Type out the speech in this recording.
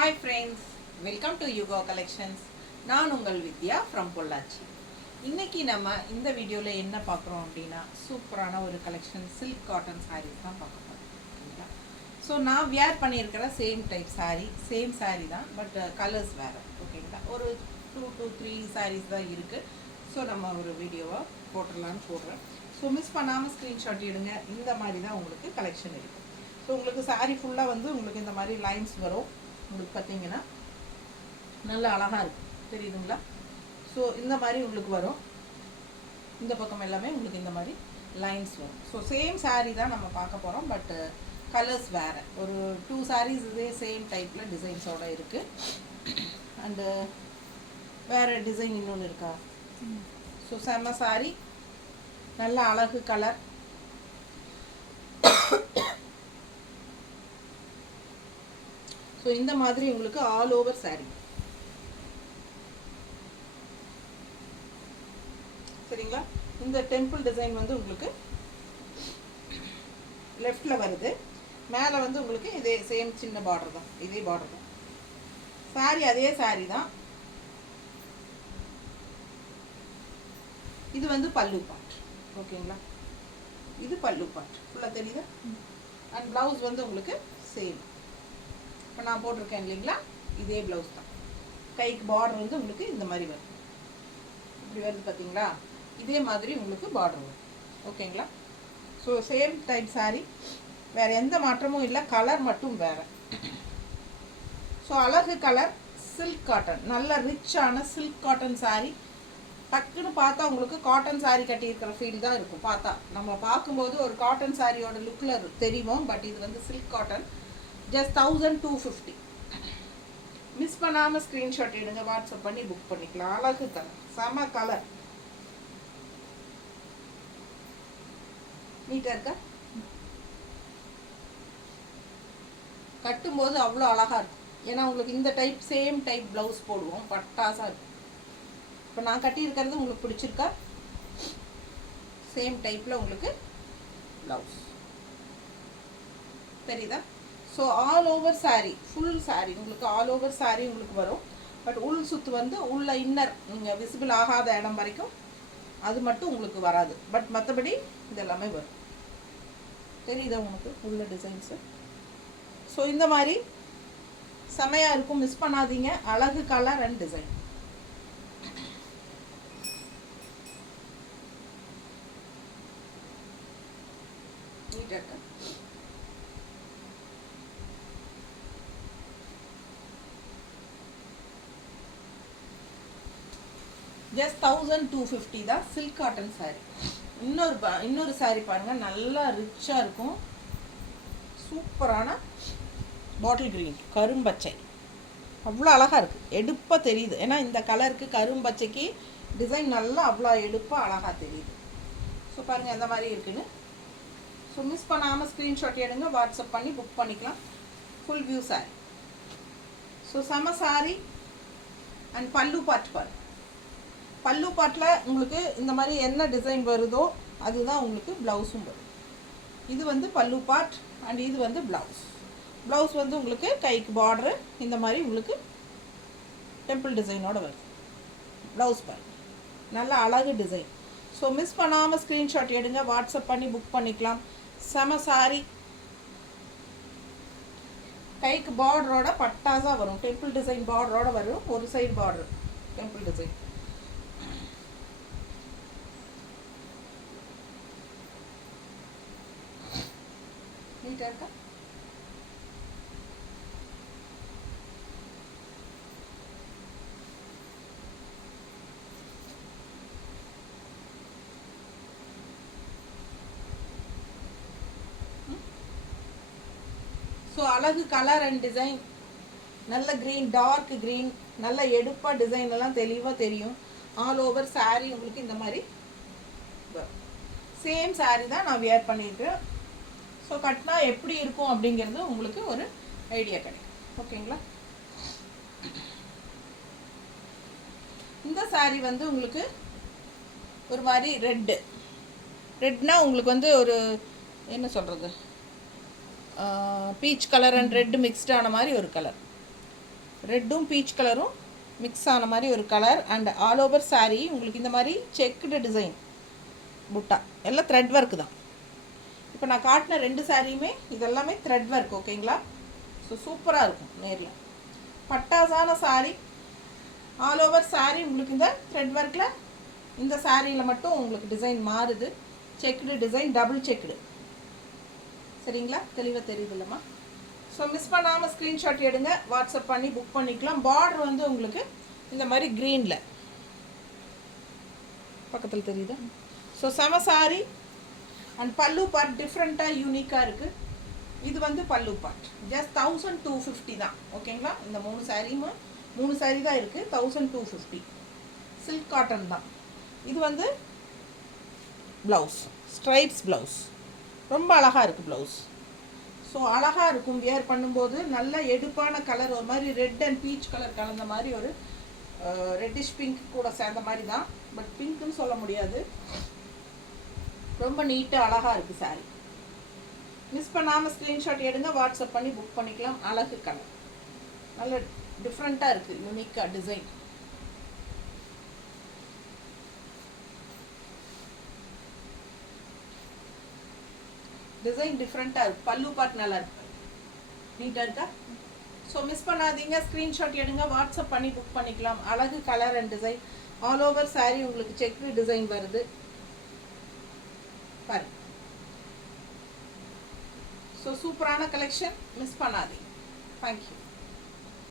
Hi friends, welcome to Yugo Collections. நான் உங்கள் வித்யா from Pollachi. இன்னைக்கு நம்ம இந்த வீடியோவில் என்ன பார்க்குறோம் அப்படின்னா சூப்பரான ஒரு கலெக்ஷன் சில்க் காட்டன் சாரீஸ் தான் பார்க்க போகிறோம். ஓகேங்களா? ஸோ நான் வியர் பண்ணியிருக்கிற சேம் டைப் சேம் சாரீ தான், பட் கலர்ஸ் வேறு. ஓகேங்களா? ஒரு 2 to 3 சாரீஸ் தான் இருக்குது. ஸோ நம்ம ஒரு வீடியோவாக போட்டுடலான்னு போடுறேன். ஸோ மிஸ் பண்ணாமல் ஸ்க்ரீன்ஷாட் எடுங்க. இந்த மாதிரி தான் உங்களுக்கு கலெக்ஷன் இருக்குது. ஸோ உங்களுக்கு சாரீ ஃபுல்லாக வந்து உங்களுக்கு இந்த மாதிரி லைன்ஸ் வரும். உங்களுக்கு பார்த்தீங்கன்னா நல்லா அழகாக இருக்கும், தெரியுதுங்களா? ஸோ இந்த மாதிரி உங்களுக்கு வரும். இந்த பக்கம் எல்லாமே உங்களுக்கு இந்த மாதிரி லைன்ஸ் வரும். ஸோ சேம் சாரீ தான் நம்ம பார்க்க போகிறோம், பட் கலர்ஸ் வேறு. ஒரு 2 சாரீஸ் இதே சேம் டைப்பில் டிசைன்ஸோடு இருக்குது. அண்டு வேறு டிசைன் இன்னொன்று இருக்கா? ஸோ செம்ம சாரீ, நல்ல அழகு கலர். ஸோ இந்த மாதிரி உங்களுக்கு ஆல் ஓவர் சாரீ, சரிங்களா? இந்த டெம்பிள் டிசைன் வந்து உங்களுக்கு லெஃப்டில் வருது, மேலே வந்து உங்களுக்கு இதே சேம் சின்ன பார்டர் தான், இதே பார்டர் தான். சாரீ அதே சாரீ தான். இது வந்து பல்லு பார்ட். ஓகேங்களா? இது பல்லு பார்ட் ஃபுல்லாக தெரியுதா? அண்ட் ப்ளவுஸ் வந்து உங்களுக்கு சேம். இப்போ நான் போட்டிருக்கேன் இல்லைங்களா, இதே ப்ளவுஸ் தான். கைக்கு பார்டர் வந்து உங்களுக்கு இந்த மாதிரி வரும். இப்படி வருது பார்த்தீங்களா? இதே மாதிரி உங்களுக்கு பார்டர் வரும். ஓகேங்களா? ஸோ சேம் டைப் சாரீ, வேறு எந்த மாற்றமும் இல்லை, கலர் மட்டும் வேறு. ஸோ அழகு கலர், சில்க் காட்டன், நல்ல ரிச்சான சில்க் காட்டன் சாரீ. டக்குன்னு பார்த்தா உங்களுக்கு காட்டன் சாரீ கட்டியிருக்கிற ஃபீல் தான் இருக்கும். பார்த்தா நம்ம பார்க்கும்போது ஒரு காட்டன் சாரியோட லுக்கில் தெரியும், பட் இது வந்து சில்க் காட்டன். ஜஸ்ட் 1250. மிஸ் பண்ணாமல் ஸ்க்ரீன்ஷாட் எடுங்க, வாட்ஸ்அப் பண்ணி புக் பண்ணிக்கலாம். அழகு கலர், செம கலர். நீட்டாக இருக்கா? கட்டும்போது அவ்வளோ அழகாக இருக்கும். ஏன்னா உங்களுக்கு இந்த டைப் சேம் டைப் ப்ளவுஸ் போடுவோம், பட்டாசாக இருக்கும். இப்போ நான் கட்டியிருக்கிறது உங்களுக்கு பிடிச்சிருக்கா? சேம் டைப்பில் உங்களுக்கு ப்ளவுஸ் தெரியுதா? So all over sari, full sari உங்களுக்கு ஆல் ஓவர் சாரீ உங்களுக்கு வரும். பட் உள் சுற்று வந்து உள்ள இன்னர் நீங்கள் விசிபிள் ஆகாத இடம் வரைக்கும் அது மட்டும் உங்களுக்கு வராது. பட் மற்றபடி இதெல்லாமே வரும். தெரியுதா உங்களுக்கு உள்ள டிசைன்ஸு? ஸோ இந்த மாதிரி செமையாக இருக்கும், மிஸ் பண்ணாதீங்க. அழகு கலர் அண்ட் டிசைன். நீட்டாக இருக்கா? ஜஸ்ட் 1250 தான் சில்க் காட்டன் சாரீ. இன்னொரு சாரீ பாருங்கள், நல்லா ரிச்சாக இருக்கும். சூப்பரான பாட்டில் க்ரீன், கரும்பச்சை, அவ்வளோ அழகாக இருக்குது, எடுப்பாக தெரியுது. ஏன்னா இந்த கலருக்கு கரும்பச்சைக்கு டிசைன் நல்லா அவ்வளோ எடுப்பாக அழகாக தெரியுது. ஸோ பாருங்கள் எந்த மாதிரி இருக்குன்னு. ஸோ மிஸ் பண்ணாமல் ஸ்க்ரீன்ஷாட் எடுங்க, வாட்ஸ்அப் பண்ணி புக் பண்ணிக்கலாம். Full view sari. ஸோ செம சாரீ. அண்ட் பல்லு பார்ட் பாரு. பல்லு பாட்டில் உங்களுக்கு இந்த மாதிரி என்ன டிசைன் வருதோ அதுதான் உங்களுக்கு ப்ளவுஸும் வரும். இது வந்து பல்லு பார்ட் அண்ட் இது வந்து ப்ளவுஸ். ப்ளவுஸ் வந்து உங்களுக்கு கைக்கு பார்டரு இந்த மாதிரி உங்களுக்கு டெம்பிள் டிசைனோடு வருது. ப்ளவுஸ் பாருங்க, நல்ல அழகு டிசைன். ஸோ மிஸ் பண்ணாமல் ஸ்க்ரீன்ஷாட் எடுங்க, வாட்ஸ்அப் பண்ணி புக் பண்ணிக்கலாம். செம சாரீ. கைக்கு பார்டரோட பட்டாசாக வரும், டெம்பிள் டிசைன் பார்டரோட வரும். ஒரு சைடு பார்டர் டெம்பிள் டிசைன். நீட்டாக இருக்கா? ஸோ அழகு கலர் அண்ட் டிசைன், நல்ல க்ரீன், டார்க் க்ரீன், நல்ல எடுப்பாக டிசைன் எல்லாம் தெளிவாக தெரியும். ஆல் ஓவர் சாரீ உங்களுக்கு இந்த மாதிரி வரும். சேம் சாரீ தான் நான் வியர் பண்ணியிருக்கேன். ஸோ கட்டினா எப்படி இருக்கும் அப்படிங்கிறது உங்களுக்கு ஒரு ஐடியா கிடைக்கும். ஓகேங்களா? இந்த சாரீ வந்து உங்களுக்கு ஒரு மாதிரி ரெட்னா உங்களுக்கு வந்து ஒரு என்ன சொல்கிறது, பீச் கலர் அண்ட் ரெட் மிக்ஸ்டான மாதிரி ஒரு கலர். ரெட்டும் பீச் கலரும் மிக்ஸ் ஆன மாதிரி ஒரு colour. And all over saree உங்களுக்கு இந்த மாதிரி செக்குடு டிசைன் புட்டா எல்லாம் த்ரெட் ஒர்க்கு தான். இப்போ நான் காட்டின 2 சாரியுமே இதெல்லாமே த்ரெட் ஒர்க். ஓகேங்களா? ஸோ சூப்பராக இருக்கும் நேரில். பட்டாசான saree, ஆல் ஓவர் saree உங்களுக்கு இந்த த்ரெட் ஒர்க்கில் இந்த சாரியில் மட்டும் உங்களுக்கு டிசைன் மாறுது. Checked design, double checked. சரிங்களா? தெளிவாக தெரியுது இல்லைம்மா? ஸோ மிஸ் பண்ணாமல் ஸ்க்ரீன்ஷாட் எடுங்க, வாட்ஸ்அப் பண்ணி புக் பண்ணிக்கலாம். பார்டர் வந்து உங்களுக்கு இந்த மாதிரி க்ரீனில் பக்கத்தில் தெரியுதா? ஸோ செம சாரி. அண்ட் பல்லு பார்ட் டிஃப்ரெண்ட்டாக யூனிக்காக இருக்குது. இது வந்து பல்லு பார்ட் ஜஸ்ட் 1250 தான். ஓகேங்களா? இந்த 3 சாரியுமே 3 சாரி தான் இருக்குது. 1250 சில்க் காட்டன் தான். இது வந்து ப்ளவுஸ், ஸ்ட்ரைப்ஸ் ப்ளவுஸ். ரொம்ப அழகாக இருக்குது ப்ளவுஸ். ஸோ அழகாக இருக்கும் வியர் பண்ணும்போது. நல்ல எடுப்பான கலர், ஒரு மாதிரி ரெட் அண்ட் பீச் கலர் கலந்த மாதிரி, ஒரு ரெட்டிஷ் பிங்க் கூட சேர்ந்த மாதிரி தான். பட் பிங்க்குன்னு சொல்ல முடியாது. ரொம்ப நீட்டாக அழகாக இருக்குது சாரி. மிஸ் பண்ணாமல் ஸ்க்ரீன்ஷாட் எடுங்க, வாட்ஸ்அப் பண்ணி புக் பண்ணிக்கலாம். அழகு கலர், நல்ல டிஃப்ரெண்ட்டாக இருக்குது, யூனிக்காக டிசைன். டிசைன் டிஃப்ரெண்ட்டாக இருக்குது. பல்லு பார்ட் நல்லா இருக்கு, நீட்டாக இருக்கா? ஸோ மிஸ் பண்ணாதீங்க, ஸ்க்ரீன்ஷாட் எடுங்க, வாட்ஸ்அப் பண்ணி புக் பண்ணிக்கலாம். அழகு colour and design. All over saree உங்களுக்கு செக்டு டிசைன் வருது பாருங்க. ஸோ சூப்பரான கலெக்ஷன், மிஸ் பண்ணாதீங்க. தேங்க்யூ.